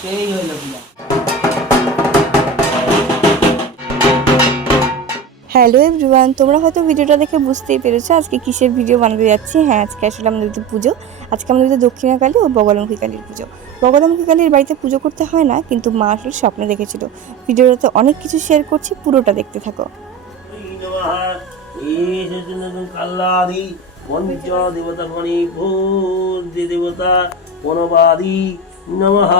সেই হইল hello everyone তোমরা হয়তো ভিডিওটা দেখে বুঝতেই পেরেছ আজকে কিসের ভিডিও বানাতে যাচ্ছি। হ্যাঁ আজকে আসলে আমাদের বাড়িতে পুজো। আজকে আমাদের বাড়িতে দক্ষিণা কালী ও বগলামুখী কালীর পুজো। বগলামুখী কালীর বাড়িতে পুজো করতে হয় না কিন্তু মা আসলে স্বপ্নে দেখেছিল। ভিডিওটাতে অনেক কিছু শেয়ার করছি পুরোটা দেখতে থাকো। দেবতা নমঃ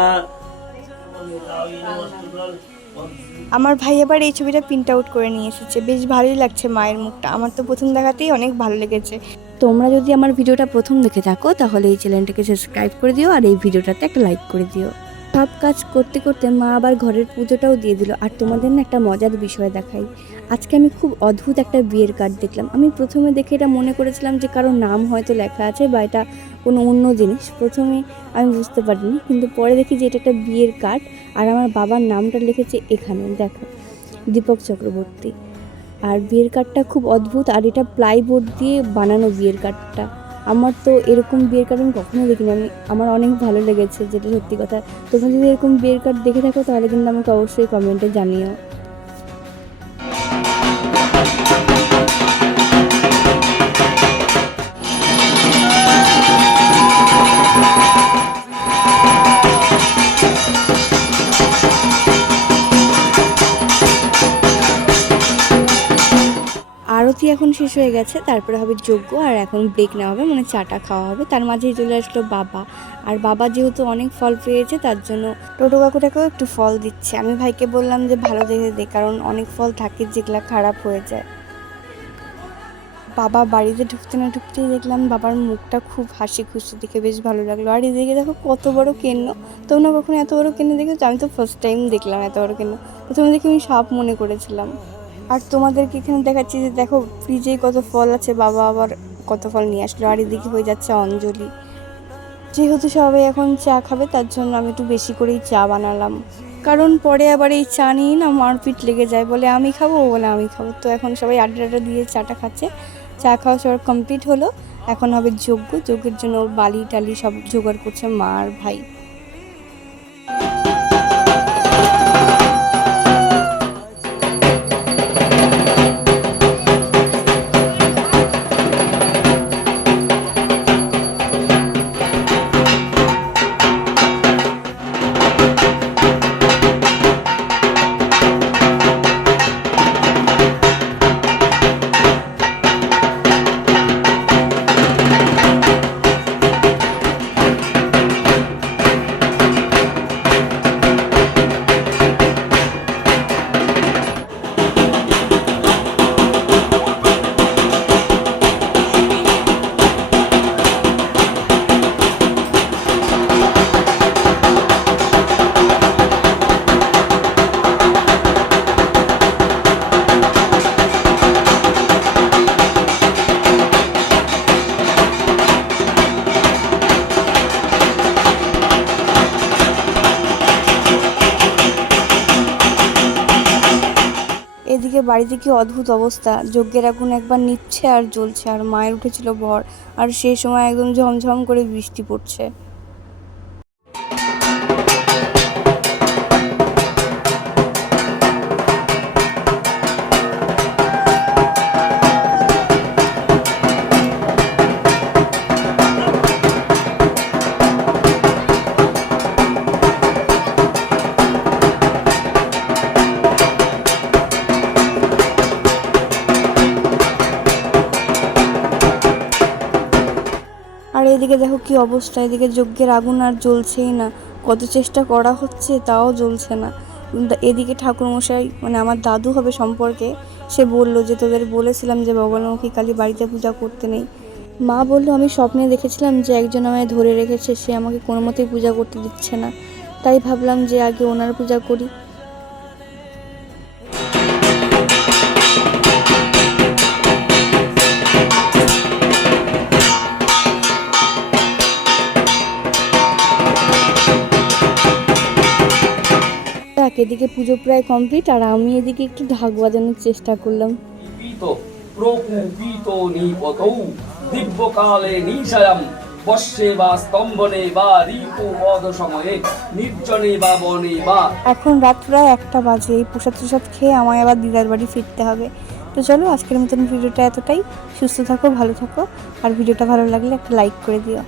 আমার ভাই আবার এই ছবিটা প্রিন্ট আউট করে নিয়ে এসেছে। বেশ ভালোই লাগছে মায়ের মুখটা। আমার তো প্রথম দেখাতেই অনেক ভালো লেগেছে। তোমরা যদি আমার ভিডিওটা প্রথম দেখে থাকো, তাহলে এই চ্যানেলটাকে সাবস্ক্রাইব করে দিও আর এই ভিডিওটাতে একটা লাইক করে দিও। সব কাজ করতে করতে মা আবার ঘরের পুজোটাও দিয়ে দিল। আর তোমাদের না একটা মজার বিষয় দেখাই। আজকে আমি খুব অদ্ভুত একটা বিয়ের কার্ড দেখলাম। আমি প্রথমে দেখে এটা মনে করেছিলাম যে কারোর নাম হয়তো লেখা আছে বা এটা কোনো অন্য জিনিস। প্রথমে আমি বুঝতে পারিনি, কিন্তু পরে দেখি যে এটা একটা বিয়ের কার্ড আর আমার বাবার নামটা লিখেছে এখানে, দেখো, দীপক চক্রবর্তী। আর বিয়ের কার্ডটা খুব অদ্ভুত আর এটা প্লাইবোর্ড দিয়ে বানানো বিয়ের কার্ডটা। আমার তো এরকম বিয়ের কার্ড আমি কখনো দেখিনি। আমি, আমার অনেক ভালো লেগেছে, যেটা সত্যি কথা। তোমরা যদি এরকম বিয়ের কার্ড দেখে থাকো, তাহলে কিন্তু আমাকে অবশ্যই কমেন্টে জানিও। আরতি এখন শেষ হয়ে গেছে, তারপরে হবে যজ্ঞ, আর এখন ব্রেক নেওয়া হবে মানে চাটা খাওয়া হবে। তার মাঝেই চলে আসলো বাবা। আর বাবা যেহেতু অনেক ফল পেয়েছে, তার জন্য টোটো কাকুটাকেও একটু ফল দিচ্ছে। আমি ভাইকে বললাম যে, ভালো দেখে দে, কারণ অনেক ফল থাকে যেগুলো খারাপ হয়ে যায়। বাবা বাড়িতে ঢুকতে না ঢুকতেই দেখলাম বাবার মুখটা খুব হাসি খুশি দেখে বেশ ভালো লাগল। আর এদিকে দেখো কত বড় কেন্ন। তোমরা কখনো এত বড় কেন্ন দেখেছ? আমি তো ফার্স্ট টাইম দেখলাম এত বড় কেন্ন। প্রথমে দেখে আমি সাপ মনে করেছিলাম। আর তোমাদেরকে এখানে দেখাচ্ছি যে দেখো ফ্রিজে কত ফল আছে, বাবা আবার কত ফল নিয়ে আসলো। আর এদিকে হয়ে যাচ্ছে অঞ্জলি। যেহেতু সবাই এখন চা খাবে, তার জন্য আমি একটু বেশি করেই চা বানালাম। কারণ পরে আবার এই চা নিয়ে না মারপিট লেগে যায়, বলে আমি খাব, ও বলে আমি খাব। তো এখন সবাই আড্ডা আড্ডা দিয়ে চাটা খাচ্ছে। চা খাওয়া সবার কমপ্লিট হলো। এখন হবে যজ্ঞ। যজ্ঞের জন্য বালি টালি সব জোগাড় করছে মা আর ভাই। এদিকে বাড়িতে কি অদ্ভুত অবস্থা? যজ্ঞের আগুন একবার নিচ্ছে আর জ্বলছে, আর মায়ের উঠেছিল ভর আর সেই সময় একদম ঝমঝম করে বৃষ্টি পড়ছে। এদিকে দেখো কি অবস্থা, এদিকে যজ্ঞের আগুন আর জ্বলছেই না। কত চেষ্টা করা হচ্ছে তাও জ্বলছে না। এদিকে ঠাকুরমশাই মানে আমার দাদু হবে সম্পর্কে, সে বলল যে তোদের বলেছিলাম যে বগলমুখী কালী বাড়িতে পূজা করতে নেই। মা বলল, আমি স্বপ্নে দেখেছিলাম যে একজন আমায় ধরে রেখেছে, সে আমাকে কোনো মতেই পূজা করতে দিচ্ছে না। তাই ভাবলাম যে আগে ওনার পূজা করি। এদিকে পুজো প্রায় কমপ্লিট আর আমি এদিকে একটু ঢাক বাজানোর চেষ্টা করলাম। পীত দিব্যকালে নিশায়াম বর্ষে বা স্তম্ভনে বা রিপু পদ সময়ে নির্জনে বা বনে বা এখন রাত প্রায় একটা বাজে এই প্রসাদ টসাদ খেয়ে আমায় আবার দিদার বাড়ি ফিরতে হবে। তো চলো আজকের মতন ভিডিওটা এতটাই। সুস্থ থাকো ভালো থাকো আর ভিডিওটা ভালো লাগলে একটা লাইক করে দিও।